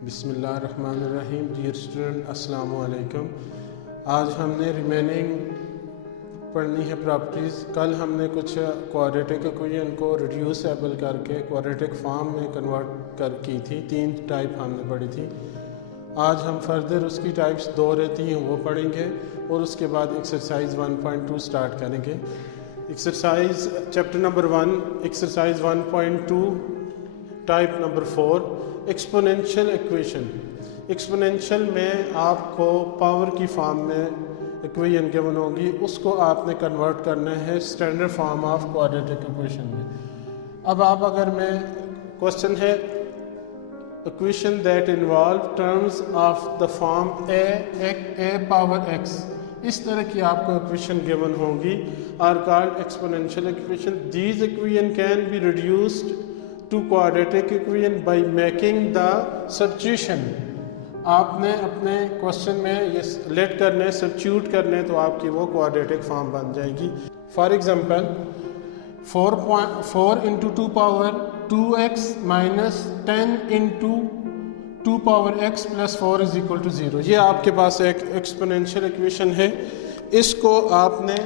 बिस्मिल्लाहिर्रहमानिर्रहीम। Dear student, अस्सलाम वालेकुम। आज हमने रिमेनिंग पढ़नी है प्रॉपर्टीज़। कल हमने कुछ क्वाड्रेटिक इक्वेशन को रिड्यूसेबल करके क्वाड्रेटिक फॉर्म में कन्वर्ट की थी। 3 टाइप हमने पढ़ी थी। आज हम फर्दर उसकी टाइप्स 2 रहती हैं वो पढ़ेंगे और उसके बाद एक्सरसाइज 1.2 स्टार्ट करेंगे। Exercise chapter number 1 exercise 1.2 type number 4 exponential equation. Exponential में आपको पावर की फॉर्म में इक्वेशन गिवन होगी, उसको आपने कन्वर्ट करना है standard form of quadratic equation में। अब आप अगर मैं क्वेश्चन है equation that involve terms of the form a power x, इस तरह की आपको इक्वेशन गिवन होगी are called exponential equation. These equation can be reduced to quadratic equation by making the substitution. आपने अपने क्वेश्चन में ये लेट करने सब्स्टिट्यूट करने तो आपकी वो क्वाड्रेटिक फॉर्म बन जाएगी। For example 4 into 2 power 2x minus 10 into 2 power x plus 4 is equal to 0। ये आपके पास एक एक्सपोनेंशियल इक्वेशन है, इसको आपने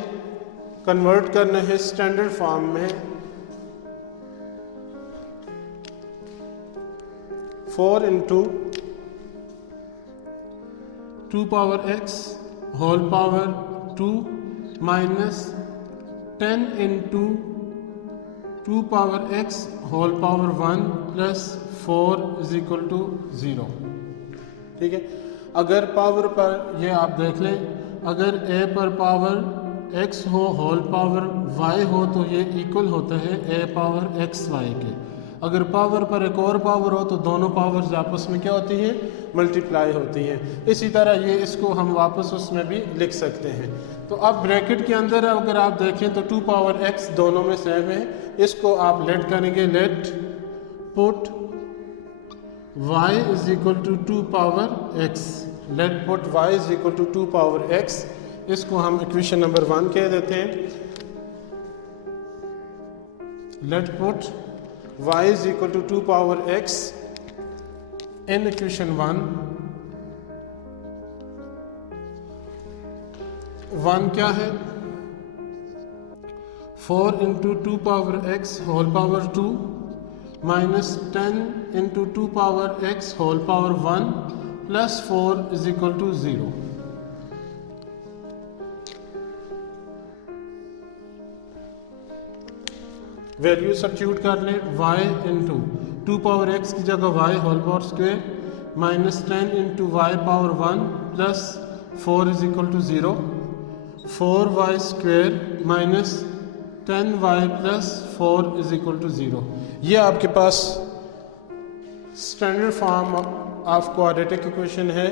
कन्वर्ट करना है स्टैंडर्ड फॉर्म में। 4 into 2 power x whole power 2 minus 10 into 2 power x whole power 1 plus 4 is equal to 0। ठीक है, अगर पावर पर ये आप देख लें, अगर a पर पावर x हो होल पावर y हो तो ये इक्वल होता है a पावर x y के। अगर पावर पर एक और पावर हो तो दोनों पावर्स आपस में क्या होती हैं, मल्टीप्लाई होती हैं। इसी तरह ये इसको हम वापस उसमें भी लिख सकते हैं। तो अब ब्रैकेट के अंदर अगर आप देखें तो 2 पावर x दोनों में सेम है, इसको आप लेट करेंगे, let put y is equal to 2 power x, let put y is equal to 2 power x। इसको हम इक्वेशन नंबर 1 कह देते हैं। Let put y is equal to 2 power x in equation 1 क्या है, 4 into 2 power x whole power 2 minus 10 into 2 power x whole power 1 plus 4 is equal to 0। Value substitute कर लें, y into 2 power x की जगह y whole power square minus 10 into y power 1 plus 4 is equal to 0। 4y square minus 10y plus 4 is equal to 0। ये आपके पास standard form of quadratic equation है।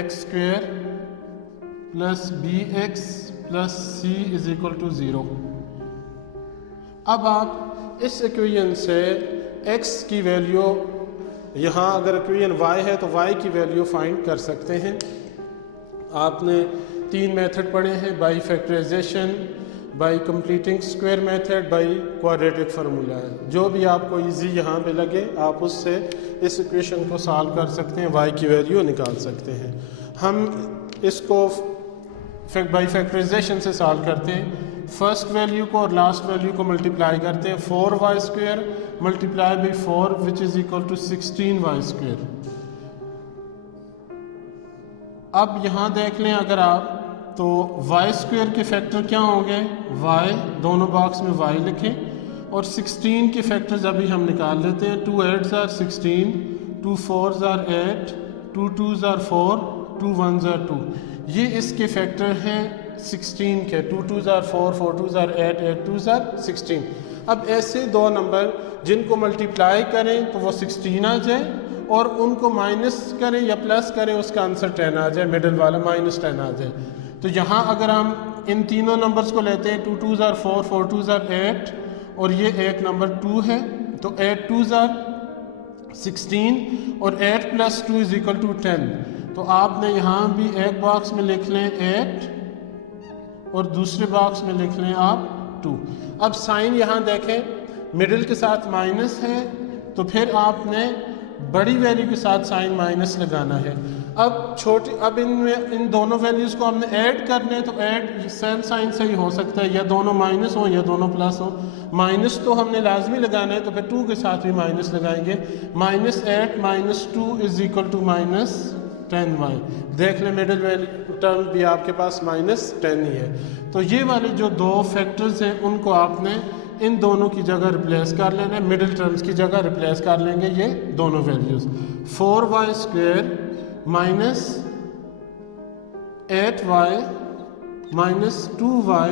ax square plus bx plus c is equal to 0। अब आप इस equation से x की value, यहाँ अगर इक्वेशन y है तो y की वैल्यू फाइंड कर सकते हैं। आपने 3 मेथड पढ़े हैं, by factorisation, by completing square method, by quadratic formula. जो भी आपको इजी यहाँ पे लगे आप उससे इस इक्वेशन को सॉल्व कर सकते हैं, y की वैल्यू निकाल सकते हैं। हम इसको बाय फैक्टराइजेशन से सॉल्व करते हैं। फर्स्ट वैल्यू को और लास्ट वैल्यू को मल्टीप्लाई करते हैं। 4y square multiply by 4 which is equal to 16y square. अब यहाँ देख लें अगर आप तो y स्क्वायर के फैक्टर क्या होंगे, y, दोनों बॉक्स में y लिखें, और 16 के फैक्टर्स अभी हम निकाल लेते हैं। 2 8s are 16, 2 4s are 8, 2 2s are 4, 2 1s are 2। ये इसके फैक्टर हैं 16 के। 2 2s are 4, 4 2s are 8, 8 2s are 16। अब ऐसे दो नंबर जिनको मल्टीप्लाई करें तो वो 16 आ जाए, और उनको माइनस करें या प्लस करें उसका आंसर 10 आ जाए, मिडिल वाला माइनस 10 आ जाए। तो यहाँ अगर हम इन तीनों नंबर्स को लेते हैं, 2 2s are 4, 4 2s are 8, और ये एक नंबर 2 है, तो 8 2s are 16 और 8 प्लस 2 इज इक्वल टू 10। तो आपने यहाँ भी एक बॉक्स में लिख लें 8 और दूसरे बॉक्स में लिख लें आप 2। अब साइन यहाँ देखें, मिडिल के साथ माइनस है, तो फिर आपने बड़ी वैल्यू के साथ साइन माइनस लगाना है। अब इनमें इन दोनों वैल्यूज़ को हमने ऐड करने हैं, तो ऐड सेम साइन से ही हो सकता है, या दोनों माइनस हो या दोनों प्लस हो। माइनस तो हमने लाजमी लगाना है, तो फिर 2 के साथ भी माइनस लगाएंगे। -8 - 2 इज इक्वल टू -10y। देख लें मिडिल वैल्यू टर्म भी आपके पास -10 ही है। तो ये वाले जो दो फैक्टर्स हैं उनको आपने इन दोनों की जगह रिप्लेस कर लेना है, मिडिल टर्म्स की जगह रिप्लेस कर लेंगे ये दोनों values. 4y² -8y - 2y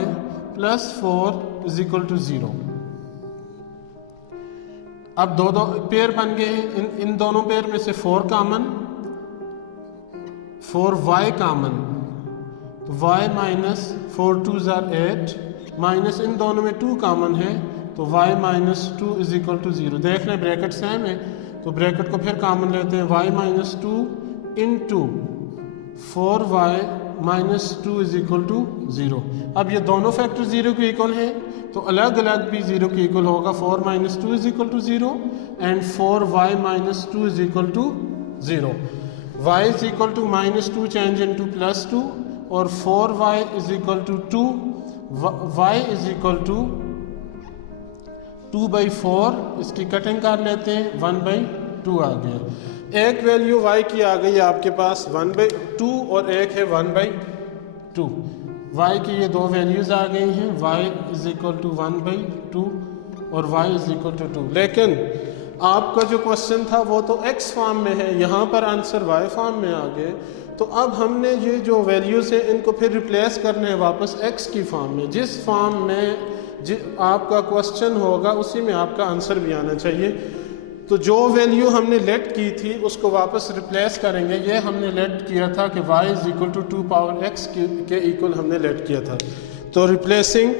+ 4 is equal to 0। अब दो पेयर बन गए हैं, इन दोनों पेयर में से 4 कामन, 4y कामन, तो y - 4 2s are 8 माइनस इन दोनों में 2 कामन है, तो y - 2 इज इक्वल टू 0। देख लें ब्रैकेट सेम है, तो ब्रैकेट को फिर कामन लेते हैं। y - 2 into 4y - 2 is equal to 0। अब ये दोनों फैक्टर 0 के इक्वल हैं, तो अलग अलग भी 0 के इक्वल होगा। 4 - 2 is equal to 0 and 4y - 2 is equal to 0। y is equal to -2 change into +2 और 4y is equal to 2, y is equal to 2/4, इसकी कटिंग कर लेते हैं, 1/2 आ गया। एक वैल्यू y की आ गई आपके पास 1/2 और एक है 1/2। y की ये दो वैल्यूज़ आ गई हैं, y इज इक्वल टू 1/2 और y इज इक्वल टू 2। लेकिन आपका जो क्वेश्चन था वो तो x फॉर्म में है, यहाँ पर आंसर y फॉर्म में आ गए। तो अब हमने ये जो वैल्यूज़ हैं इनको फिर रिप्लेस करने हैं वापस x की फॉर्म में। जिस फॉर्म में आपका क्वेश्चन होगा उसी में आपका आंसर भी आना चाहिए। तो जो वैल्यू हमने लेट की थी उसको वापस रिप्लेस करेंगे। ये हमने लेट किया था कि y is equal to 2 power x के इक्वल हमने लेट किया था। तो replacing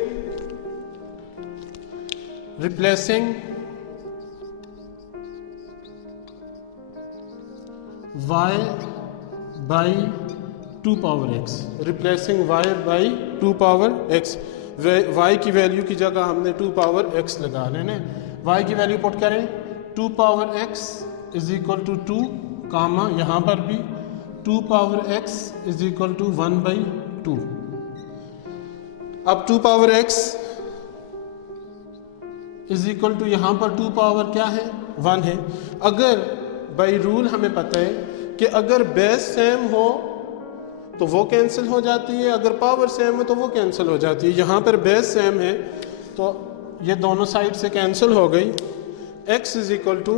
y by 2 power x, replacing y by 2 power x। y की वैल्यू की जगह हमने 2 पावर x लगा लेना। y की वैल्यू पुट करें, 2 power x is equal to 2 comma, यहाँ पर भी 2 power x is equal to 1/2। अब 2 power x is equal to यहाँ पर 2 पावर क्या है 1 है। अगर बाई रूल हमें पता है कि अगर बेस सेम हो तो वो कैंसिल हो जाती है, अगर पावर सेम हो तो वो कैंसिल हो जाती है। यहाँ पर बेस सेम है तो ये दोनों साइड से कैंसिल हो गई। x is equal to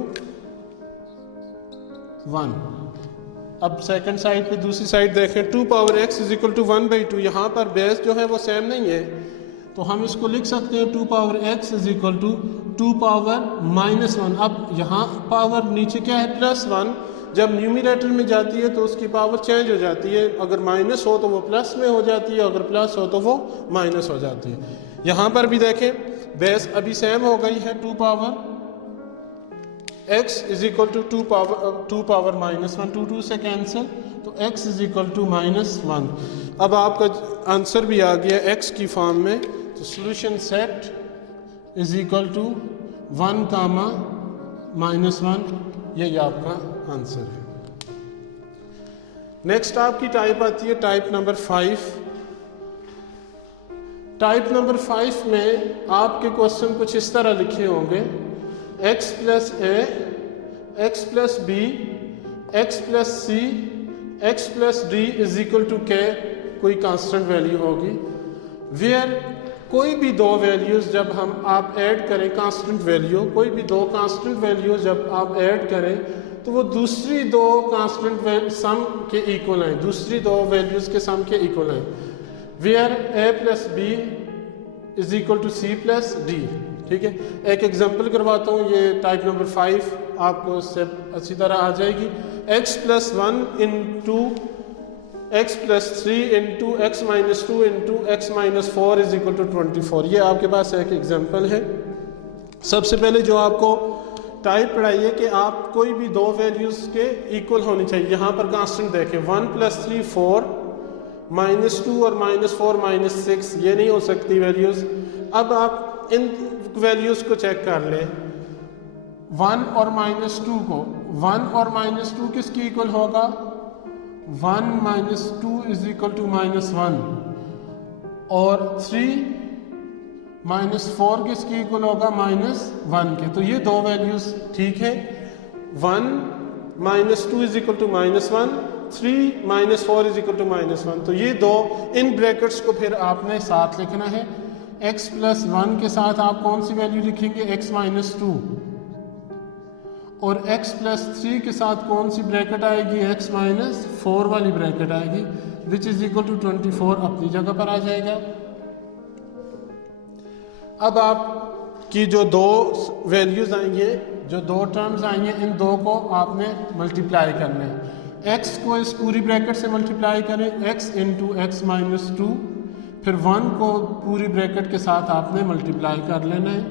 1। अब सेकंड साइड पे दूसरी साइड देखें, 2 power x is equal to 1/2। यहाँ पर बेस जो है वो सेम नहीं है, तो हम इसको लिख सकते हैं 2 power x is equal to 2 power -1। अब यहाँ पावर नीचे क्या है +1, जब न्यूमरेटर में जाती है तो उसकी पावर चेंज हो जाती है। अगर माइनस हो तो वो प्लस में हो जाती है, अगर प्लस हो तो वो माइनस हो जाती है। यहाँ पर भी देखें बेस अभी सेम हो गई है, 2 power x is equal to 2 power -1, 2 से कैंसिल, तो x इज इक्वल टू -1। अब आपका आंसर भी आ गया x की फॉर्म में। तो solution set is equal to 1, -1, यही आपका आंसर है। नेक्स्ट आपकी टाइप आती है टाइप नंबर 5। टाइप नंबर 5 में आपके क्वेश्चन कुछ इस तरह लिखे होंगे, x + a, x + b, x + c, x + d is equal to k, कोई कांस्टेंट वैल्यू होगी। वेयर कोई भी दो वैल्यूज़ जब आप ऐड करें, कांस्टेंट वैल्यू, कोई भी दो कांस्टेंट वैल्यू जब आप ऐड करें तो वो दूसरी दो कांस्टेंट सम के इक्वल हैं, दूसरी दो वैल्यूज़ के सम के इक्वल हैं। Where a + b is equal to c + d। ठीक है, एक एग्जांपल करवाता हूँ, ये टाइप नंबर 5 आपको इससे अच्छी तरह आ जाएगी। x + 1 into x + 3 into x - 2 into x - 4 is equal to 24। ये आपके पास एक एग्जांपल है। सबसे पहले जो आपको टाइप पढ़ाई है कि आप कोई भी दो वैल्यूज़ के इक्वल होनी चाहिए। यहाँ पर कांस्टेंट देखें, 1 + 3 4, -2 और -4 -6, ये नहीं हो सकती वैल्यूज़। अब आप इन वैल्यूज़ को चेक कर लें, 1 और -2 को 1 और -2 किसकी इक्वल होगा? 1 - 2 इज इक्वल टू -1 और 3 - 4 किसकी इक्वल होगा? -1 के। तो ये दो वैल्यूज ठीक है। 1 - 2 is equal to -1, 3 - 4 is equal to -1। तो ये दो इन ब्रैकेट्स को फिर आपने साथ लिखना है। x + 1 के साथ आप कौन सी वैल्यू लिखेंगे? x - 2। और x + 3 के साथ कौन सी ब्रैकेट आएगी? x - 4 वाली ब्रैकेट आएगी, विच इज इक्वल टू 24 अपनी जगह पर आ जाएगा। अब आपकी जो दो वैल्यूज आएंगे, जो दो टर्म्स आएंगे, इन दो को आपने मल्टीप्लाई करना है। x को इस पूरी ब्रैकेट से मल्टीप्लाई करें, x × x - 2, फिर 1 को पूरी ब्रैकेट के साथ आपने मल्टीप्लाई कर लेना है।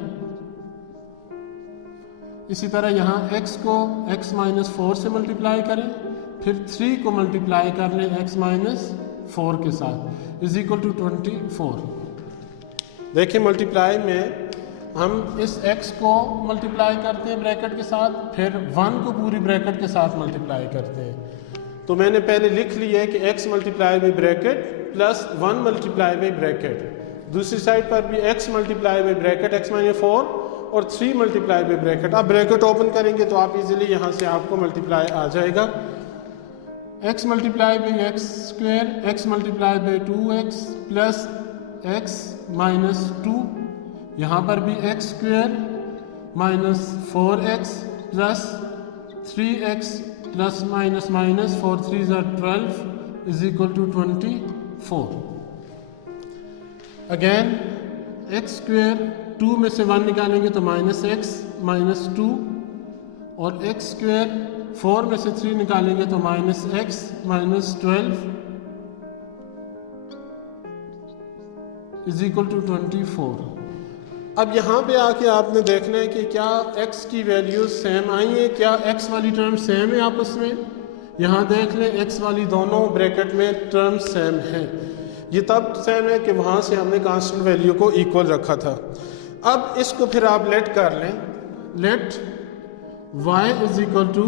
इसी तरह यहाँ x को x - 4 से मल्टीप्लाई करें, फिर 3 को मल्टीप्लाई कर लें x - 4 के साथ, इज इक्वल टू 24। देखिए मल्टीप्लाई में हम इस x को मल्टीप्लाई करते हैं ब्रैकेट के साथ, फिर 1 को पूरी ब्रैकेट के साथ मल्टीप्लाई करते हैं। तो मैंने पहले लिख लिया है कि x multiply by bracket plus 1 multiply by bracket. दूसरी साइड पर भी x multiply by bracket x - 4 और 3 मल्टीप्लाई बाई ब्रैकेट। अब ब्रैकेट ओपन करेंगे तो आप इजीली यहाँ से आपको मल्टीप्लाई आ जाएगा। x multiply by x² x multiply by 2x plus x - 2, यहाँ पर भी x² - 4x plus 3x plus minus 4 3 = 12 is equal to 24। Again x² 2 में से 1 निकालेंगे तो -x - 2 और x² 4 में से 3 निकालेंगे तो -x - 12 इज इक्वल टू 24। अब यहाँ पे आके आपने देखना है कि क्या x की वैल्यूज सेम आई है, क्या x वाली टर्म सेम है आपस में। यहाँ देख लें x वाली दोनों ब्रैकेट में टर्म सेम है। ये तब सेम है कि वहाँ से हमने कांस्टेंट वैल्यू को इक्वल रखा था। अब इसको फिर आप लेट कर लें, let y is equal to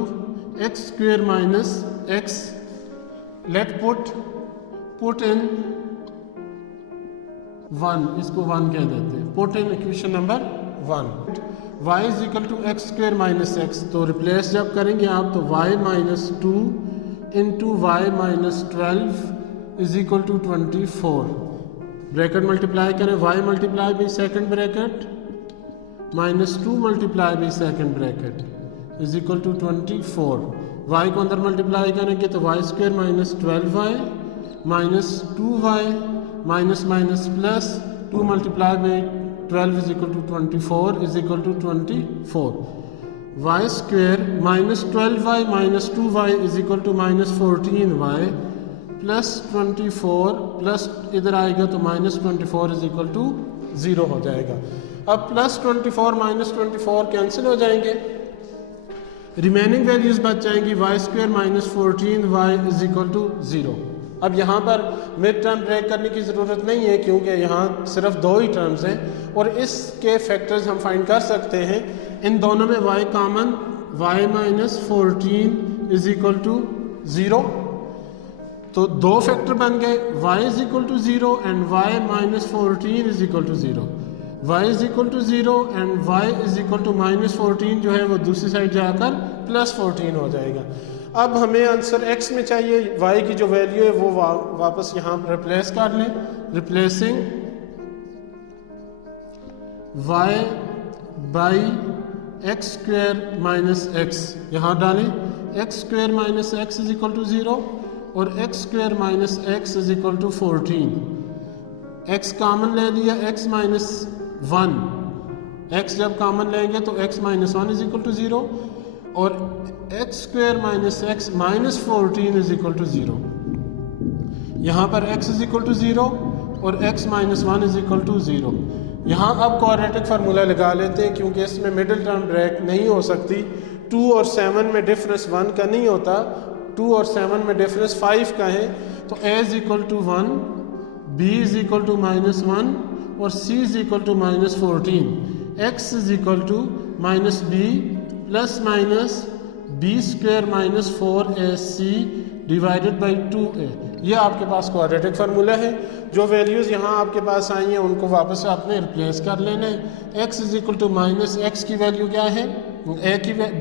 x² - x, let put in 1, इसको 1 कह देते हैं, put in equation number 1। y is equal to x² - x, तो रिप्लेस जब करेंगे आप तो y - 2 into y - 12 is equal to 24। Bracket multiply करें, y multiply by second bracket -2 multiply by second bracket is equal to 24। y को अंदर multiply करेंगे तो y² - 12y -2y minus plus 2 multiply by 12 is equal to 24 is equal to 24। y² -12y - 2y is equal to -14y plus 24 plus इधर आएगा तो -24 is equal to 0 हो जाएगा। अब +24 -24 कैंसिल हो जाएंगे, रिमेनिंग वैल्यूज बच जाएंगी y² - 14y is equal to 0। अब यहाँ पर मिड टर्म ब्रेक करने की ज़रूरत नहीं है क्योंकि यहाँ सिर्फ दो ही टर्म्स हैं और इसके फैक्टर्स हम फाइंड कर सकते हैं। इन दोनों में y common, y - 14 is equal to 0, तो दो फैक्टर बन गए, y is equal to 0 and y - 14 is equal to 0। y is equal to 0 and y is equal to -14 जो है वो दूसरी साइड जाकर +14 हो जाएगा। अब हमें आंसर x में चाहिए, y की जो वैल्यू है वो वापस यहाँ रिप्लेस कर लें, replacing y by x² - x, यहाँ डालें x² - x is equal to 0 और x² - x is equal to 14। x common ले लिया, x - 1, x जब कॉमन लेंगे तो x - 1 इज इक्वल टू 0 और x² - x -14 is equal to 0। यहाँ पर x इज इक्वल टू 0 और x - 1 इज इक्वल टू 0। यहाँ अब क्वाड्रेटिक फार्मूला लगा लेते हैं क्योंकि इसमें मिडिल टर्म ब्रेक नहीं हो सकती। 2 और 7 में डिफरेंस 1 का नहीं होता, 2 और 7 में डिफरेंस 5 का है। तो a is equal to 1, b is equal to -1 और c is equal to -14। x is equal to -b plus minus b² minus 4ac divided by 2a। ये आपके पास क्वाड्रेटिक फार्मूला है। जो वैल्यूज़ यहाँ आपके पास आई हैं उनको वापस आपने रिप्लेस कर लेना है। x is equal to minus x की वैल्यू क्या है,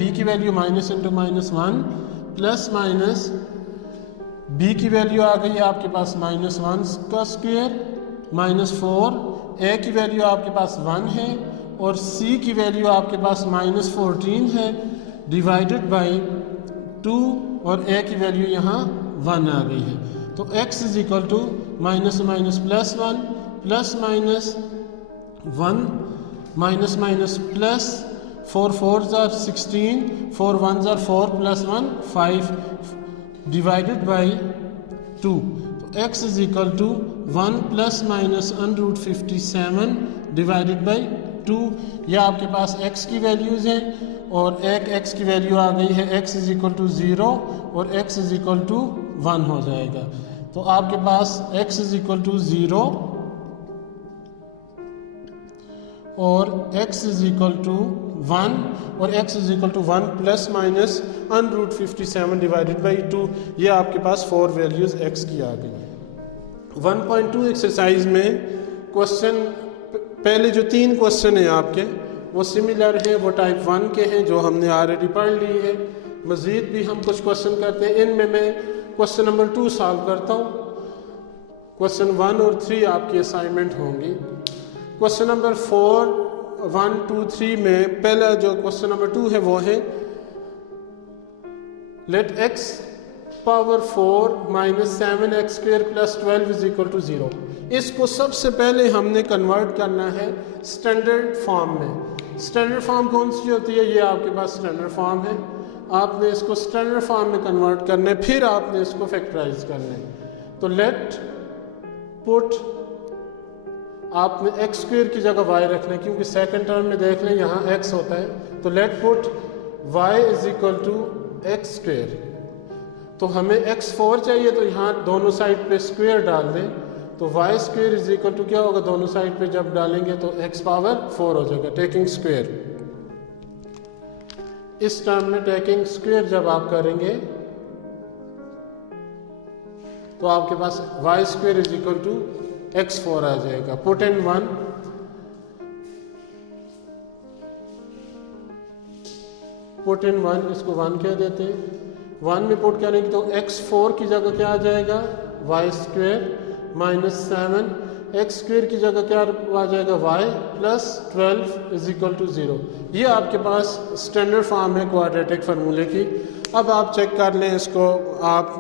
b की value minus into minus 1 plus minus b की वैल्यू आ गई है आपके पास माइनस 1 का स्क्वायर माइनस 4, a की वैल्यू आपके पास 1 है और c की वैल्यू आपके पास माइनस 14 है डिवाइडेड बाई 2 और a की वैल्यू यहाँ 1 आ गई है। तो x is equal to minus minus plus 1 plus minus 1 minus minus plus 4 4s are 16, 4 1s are 4 plus 1 5 divided by 2। तो x is equal to 1 plus minus under root 57 divided by 2। यह आपके पास x की values हैं और एक x की value आ गई है x इज इक्वल टू 0 और x इज इक्वल टू 1 हो जाएगा। तो आपके पास x इज इक्वल टू 0 और x इज इक्वल टू 1 और x is equal to 1 plus minus under root 57 divided by 2। ये आपके पास 4 वैल्यूज़ x की आ गई। 1.2 एक्सरसाइज में क्वेश्चन पहले जो 3 क्वेश्चन हैं आपके वो सिमिलर हैं, वो टाइप 1 के हैं जो हमने ऑलरेडी पढ़ ली है। मज़ीद भी हम कुछ क्वेश्चन करते हैं, इनमें मैं क्वेश्चन नंबर 2 सॉल्व करता हूँ। क्वेश्चन 1 और 3 आपकी असाइनमेंट होंगी। क्वेश्चन नंबर 4 1 2 3 में पहला जो क्वेश्चन नंबर 2 है वो है let x power 4 minus 7x² plus 12 is equal to 0। इसको सबसे पहले हमने कन्वर्ट करना है स्टैंडर्ड फॉर्म में। स्टैंडर्ड फॉर्म कौन सी होती है, ये आपके पास स्टैंडर्ड फॉर्म है। आपने इसको स्टैंडर्ड फॉर्म में कन्वर्ट करना है, फिर आपने इसको फैक्टराइज करना है। तो लेट पुट आपने x² की जगह y रखना है, क्योंकि सेकंड टर्म में देख लें यहाँ x होता है। तो let put y is equal to x²। तो हमें x4 चाहिए तो यहाँ दोनों साइड पे स्क्वायर डाल दें, तो y² इज इक्वल टू क्या होगा, दोनों साइड पे जब डालेंगे तो x पावर 4 हो जाएगा टेकिंग स्क्वायर। इस टर्म में टेकिंग स्क्वायर जब आप करेंगे तो आपके पास y² is equal to x4 आ जाएगा। पुट इन 1, पुट इन 1, इसको 1 कह देते हैं। 1 में पुट करेंगे तो x4 की जगह क्या आ जाएगा, y² माइनस 7, x² की जगह क्या आ जाएगा, y plus 12 is equal to 0। ये आपके पास स्टैंडर्ड फॉर्म है क्वाड्रेटिक फार्मूले की। अब आप चेक कर लें इसको, आप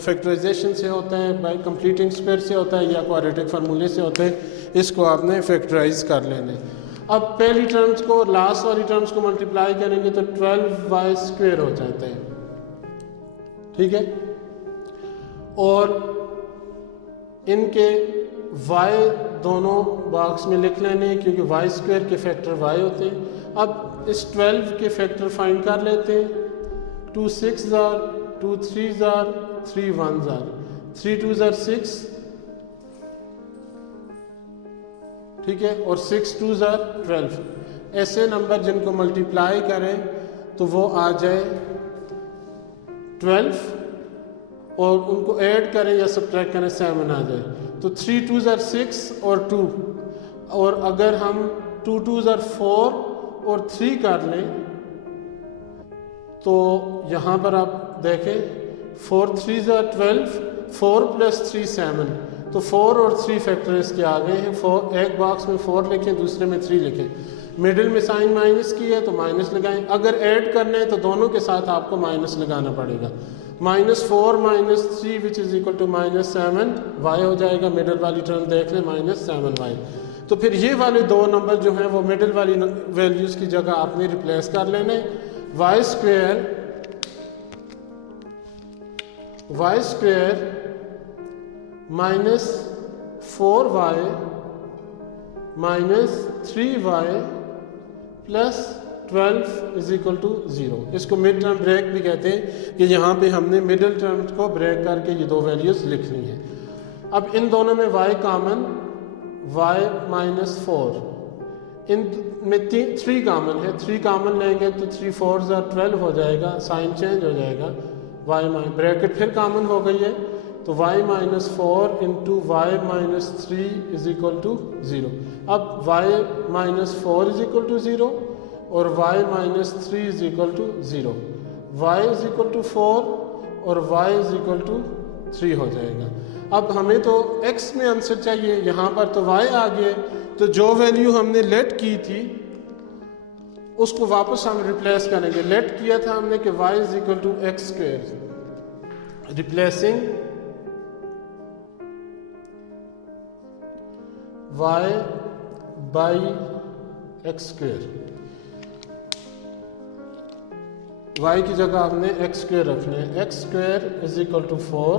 फैक्टराइजेशन से होता है, बाय कंप्लीटिंग स्क्वायर से होता है या क्वाड्रेटिक फार्मूले से होता है, इसको आपने फैक्टराइज कर लेना है। अब पहली टर्म्स को लास्ट वाली टर्म्स को मल्टीप्लाई करेंगे तो 12y² हो जाता है, ठीक है। और इनके y दोनों बॉक्स में लिख लेने, क्योंकि y² के फैक्टर y होते हैं। अब इस 12 के फैक्टर फाइंड कर लेते हैं। 2 6s are, 2 3s are, 3 1s are, 3 2s are 6, ठीक है, और 6 2s are 12। ऐसे नंबर जिनको मल्टीप्लाई करें तो वो आ जाए 12 और उनको ऐड करें या सब्ट्रैक्ट करें 7 आ जाए। तो 3 2s are 6 और 2, और अगर हम 2 2s are 4 और 3 कर लें तो यहाँ पर आप देखें 4 3s are 12, 4 प्लस 3 7, तो 4 और 3 फैक्टर इसके आ गए हैं। 4 एक बॉक्स में 4 लिखें, दूसरे में 3 लिखें, मिडिल में साइन माइनस की है तो माइनस लगाएं। अगर ऐड करना है तो दोनों के साथ आपको माइनस लगाना पड़ेगा। -4 - 3 which is equal to -7 y हो जाएगा। मिडिल वाली टर्म देख लें -7 y। तो फिर ये वाले दो नंबर जो हैं वो मिडिल वाली वैल्यूज़ की जगह आपने रिप्लेस कर लेने। y² -4y -3y plus 12 is equal to 0। इसको मिड टर्म ब्रेक भी कहते हैं कि यहाँ पे हमने मिडिल टर्म को ब्रेक करके ये दो वैल्यूज़ लिखनी है। अब इन दोनों में y कॉमन, y -4 इन में 3 कामन है, 3 कामन लेंगे तो 3 4 12 हो जाएगा, साइन चेंज हो जाएगा, वाई माइनस ब्रैकेट फिर कामन हो गई है, तो y minus 4 into y minus 3 is equal to 0। अब y minus 4 is equal to 0 और y minus 3 is equal to 0, y is equal to 4 और y इज इक्वल टू 3 हो जाएगा। अब हमें तो x में आंसर चाहिए, यहाँ पर तो y आ गए, तो जो वैल्यू हमने लेट की थी उसको वापस हम रिप्लेस करेंगे। लेट किया था हमने कि y is equal to x square, replacing y by x square. y की जगह हमने एक्स स्क्वायर रखना है, x square is equal to 4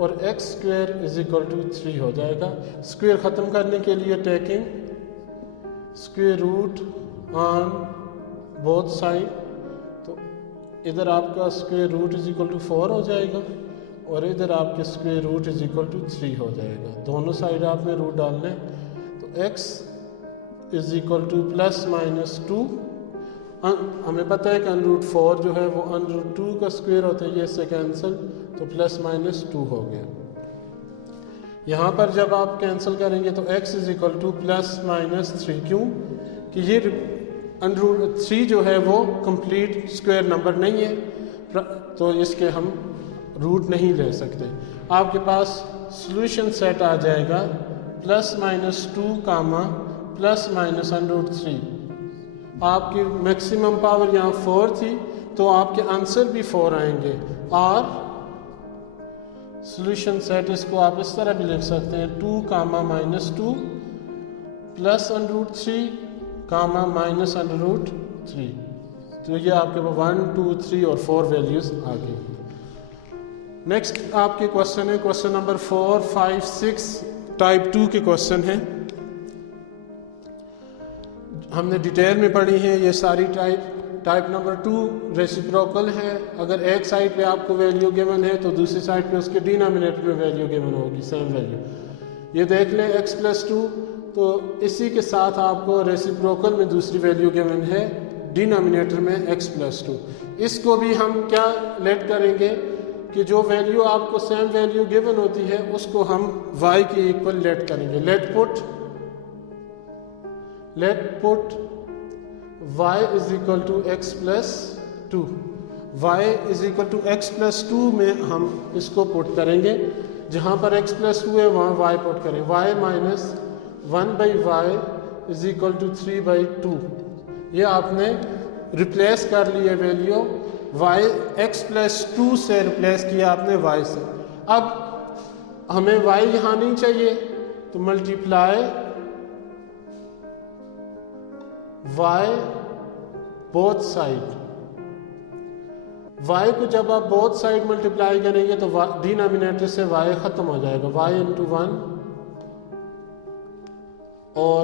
और x square is equal to 3 हो जाएगा। स्क्वायर ख़त्म करने के लिए taking square root on both side, तो इधर आपका square root is equal to 4 हो जाएगा और इधर आपके square root is equal to 3 हो जाएगा। दोनों साइड आपने रूट डालने, तो x is equal two plus minus 2, हमें पता है कि अंडर 4 जो है वो अंडर 2 का स्क्वायर होता है, ये इससे कैंसिल, तो प्लस माइनस 2 हो गया। यहाँ पर जब आप कैंसिल करेंगे तो x is equal two plus minus 3, क्यों कि ये अंडर 3 जो है वो कंप्लीट स्क्वायर नंबर नहीं है, तो इसके हम रूट नहीं ले सकते। आपके पास सॉल्यूशन सेट आ जाएगा प्लस माइनस 2 कामा प्लस माइनस अंडर 3। आपकी मैक्सिमम पावर यहाँ 4 थी, तो आपके आंसर भी 4 आएंगे। और सॉल्यूशन सेट इसको आप इस तरह भी लिख सकते हैं 2 comma minus 2 plus under 3 comma minus under 3। तो ये आपके पास 1 2 3 और 4 वैल्यूज आ गई। नेक्स्ट आपके क्वेश्चन है क्वेश्चन नंबर 4 5 6 टाइप 2 के क्वेश्चन है। हमने डिटेल में पढ़ी है ये सारी टाइप नंबर 2 रेसिप्रोकल है। अगर एक साइड पे आपको वैल्यू गिवन है तो दूसरी साइड पे उसके डिनोमिनेटर में वैल्यू गिवन होगी, सेम वैल्यू। ये देख लें x प्लस 2, तो इसी के साथ आपको रेसिप्रोकल में दूसरी वैल्यू गिवन है डिनोमिनेटर में x प्लस 2। इसको भी हम क्या लेट करेंगे कि जो वैल्यू आपको सेम वैल्यू गिवन होती है उसको हम y के इक्वल लेट करेंगे। Let put y is equal to x plus 2, y is equal to x plus 2 में हम इसको पुट करेंगे, जहाँ पर x प्लस 2 है वहाँ y पुट करें। y minus 1 by y is equal to 3 by 2। ये आपने रिप्लेस कर लिए वैल्यू, y x प्लस 2 से रिप्लेस किया आपने y से। अब हमें y यहाँ नहीं चाहिए, तो multiply y both side. y को जब आप बोथ साइड मल्टीप्लाई करेंगे तो डिनोमिनेटर से y खत्म हो जाएगा, y इंटू 1 और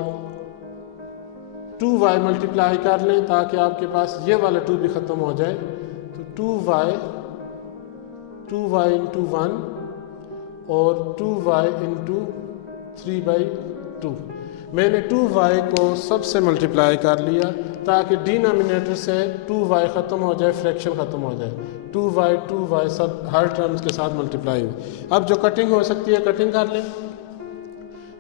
2y मल्टीप्लाई कर लें ताकि आपके पास ये वाला 2 भी खत्म हो जाए। तो 2y इंटू 1 और 2y इंटू 3/2। मैंने 2y को सबसे मल्टीप्लाई कर लिया ताकि डिनोमिनेटर से 2y ख़त्म हो जाए, फ्रैक्शन ख़त्म हो जाए। 2y सब हर टर्म्स के साथ मल्टीप्लाई हो। अब जो कटिंग हो सकती है कटिंग कर लें।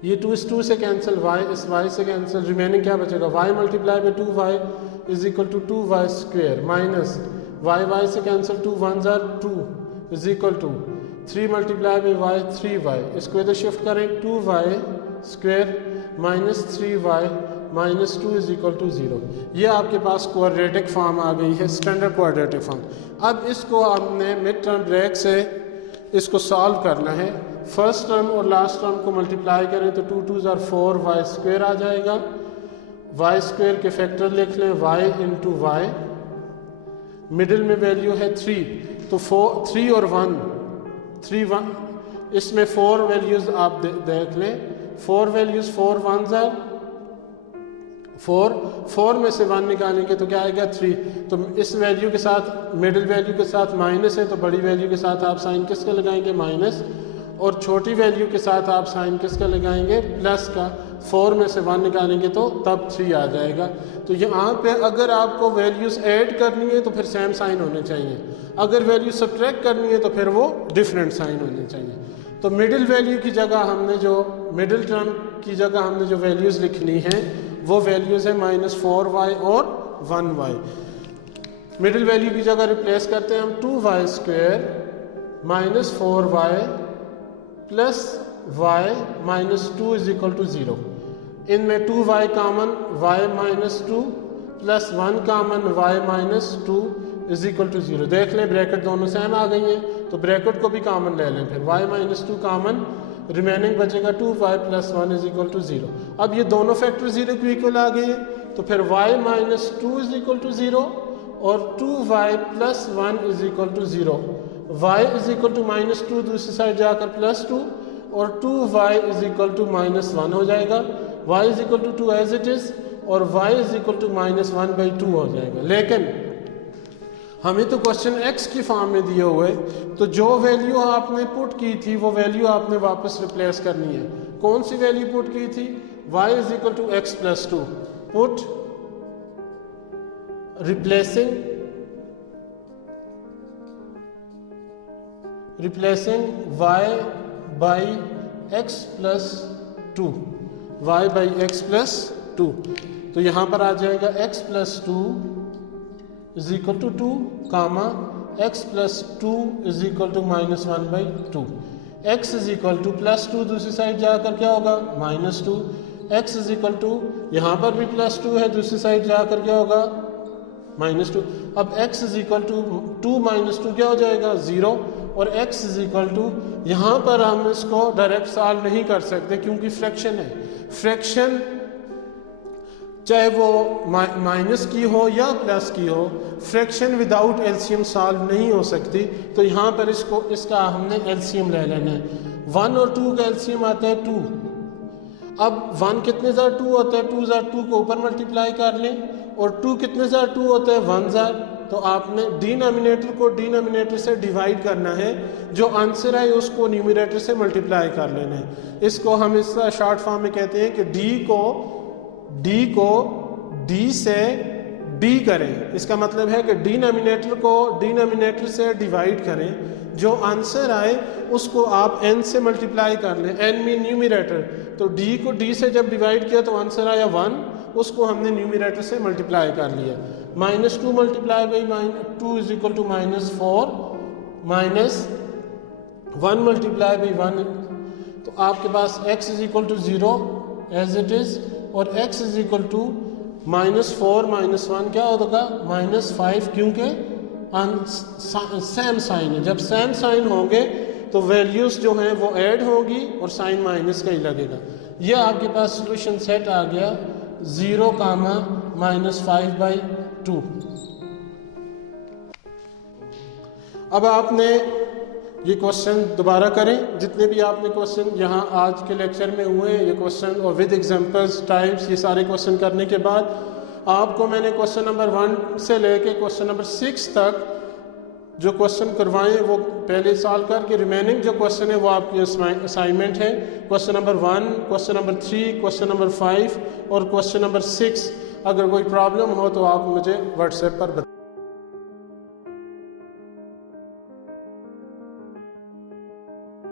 ये 2 इस 2 से कैंसिल, y इस y से कैंसिल, रिमेनिंग क्या बचेगा y multiply by 2y is equal to 2y square minus y से cancel 2 1 2 is equal to 3 multiply by y 3y। इसको इधर शिफ्ट करें 2y square minus 3y minus 2 is equal to 0। ये आपके पास quadratic form आ गई है, स्टैंडर्ड क्वाड्रेटिक फॉर्म। अब इसको हमने मिड टर्म ब्रेक से इसको सॉल्व करना है। फर्स्ट टर्म और लास्ट टर्म को मल्टीप्लाई करें तो 2 2 ज़ार 4 y स्क्वेयर आ जाएगा। y स्क्वेयर के फैक्टर लिख लें y इंटू वाई, मिडिल में वैल्यू है 3, तो 3 और 1 इसमें 4 वैल्यूज़ आप देख लें। 4 वैल्यूज़ 4 1 ज़ार 4 में से 1 निकालेंगे तो क्या आएगा 3। तो इस वैल्यू के साथ मिडिल वैल्यू के साथ माइनस है, तो बड़ी वैल्यू के साथ आप साइन किसका लगाएंगे माइनस, और छोटी वैल्यू के साथ आप साइन किसका लगाएंगे प्लस का। 4 में से 1 निकालेंगे तो तब 3 आ जाएगा। तो यहाँ पे अगर आपको वैल्यूज़ ऐड करनी है तो फिर सेम साइन होने चाहिए, अगर वैल्यू सब्ट्रैक्ट करनी है तो फिर वो डिफरेंट साइन होने चाहिए। तो मिडिल वैल्यू की जगह हमने जो मिडिल टर्म की जगह हमने जो वैल्यूज़ लिखनी है वो वैल्यूज़ है -4y और 1y। मिडिल वैल्यू की जगह रिप्लेस करते हैं हम 2y square -4y plus y -2 is equal to 0। इनमें 2y common y -2 plus 1 common y -2 is equal to 0। देख लें ब्रैकेट दोनों सेम आ गई हैं तो ब्रैकेट को भी कामन ले लें, फिर y -2 कामन, रिमेनिंग बचेगा 2y plus 1 is equal to 0। अब ये दोनों फैक्टर 0 के इक्वल आ गए हैं तो फिर y -2 इज इक्वल टू 0 और 2y plus 1 is equal to 0। y is equal to -2 दूसरी साइड जाकर +2 और 2y इज इक्वल टू -1 हो जाएगा। y is equal to 2 as it is और y इज इक्वल टू -1/2 हो जाएगा। लेकिन हमें तो क्वेश्चन x की फॉर्म में दिए हुए, तो जो वैल्यू आपने पुट की थी वो वैल्यू आपने वापस रिप्लेस करनी है। कौन सी वैल्यू पुट की थी? y is equal to x plus 2। Put replacing y by x plus 2, y by x plus 2। तो यहाँ पर आ जाएगा x plus 2 is equal to 2 comma x plus 2 is equal to -1/2। x is equal to +2 दूसरी side जाकर क्या होगा -2। x is equal to यहाँ पर भी +2 है, दूसरी साइड जाकर क्या होगा -2। अब x इज इक्वल टू 2 -2 क्या हो जाएगा 0 और x इज इक्वल टू, यहाँ पर हम इसको डायरेक्ट सॉल्व नहीं कर सकते क्योंकि फ्रैक्शन है। फ्रैक्शन चाहे वो माइनस की हो या प्लस की हो, फ्रैक्शन विदाउट एलसीएम सॉल्व नहीं हो सकती। तो यहाँ पर इसका हमने एलसीएम ले लेना है। 1 और 2 का एलसीएम आता है 2। अब 1 कितने ज़ार 2 होता है, 2 ज़ार 2 को ऊपर मल्टीप्लाई कर लें और 2 कितने ज़ार 2 होता है 1 ज़ार। तो आपने डिनोमिनेटर को डिनोमिनेटर से डिवाइड करना है, जो आंसर है उसको न्यूमरेटर से मल्टीप्लाई कर लेना है। इसको हम इस शॉर्ट फॉर्म में कहते हैं कि D को D से D करें। इसका मतलब है कि डिनोमिनेटर को डिनोमिनेटर से डिवाइड करें, जो आंसर आए उसको आप n से मल्टीप्लाई कर लें। n में न्यूमरेटर, तो D को D से जब डिवाइड किया तो आंसर आया 1, उसको हमने न्यूमरेटर से मल्टीप्लाई कर लिया। -2 multiply by 2 is equal to -4 -1 multiply by 1, तो आपके पास x is equal to 0 as it is और x इज इक्वल टू -4 -1 क्या होगा -5, क्योंकि सेम साइन है। जब सेम साइन होंगे तो वैल्यूज़ जो हैं वो ऐड होगी और साइन माइनस का ही लगेगा। ये आपके पास सोल्यूशन सेट आ गया 0, -5/2। अब आपने ये क्वेश्चन दोबारा करें, जितने भी आपने क्वेश्चन यहाँ आज के लेक्चर में हुए ये क्वेश्चन और विद एग्जांपल्स टाइप्स, ये सारे क्वेश्चन करने के बाद आपको मैंने क्वेश्चन नंबर 1 से लेके क्वेश्चन नंबर 6 तक जो क्वेश्चन करवाएं वो पहले सॉल्व करके रिमेनिंग जो क्वेश्चन है वो आपकी असाइनमेंट है। Question number 1, question number 3, question number 5 और क्वेश्चन नंबर 6। अगर कोई प्रॉब्लम हो तो आप मुझे व्हाट्सएप पर बताएं।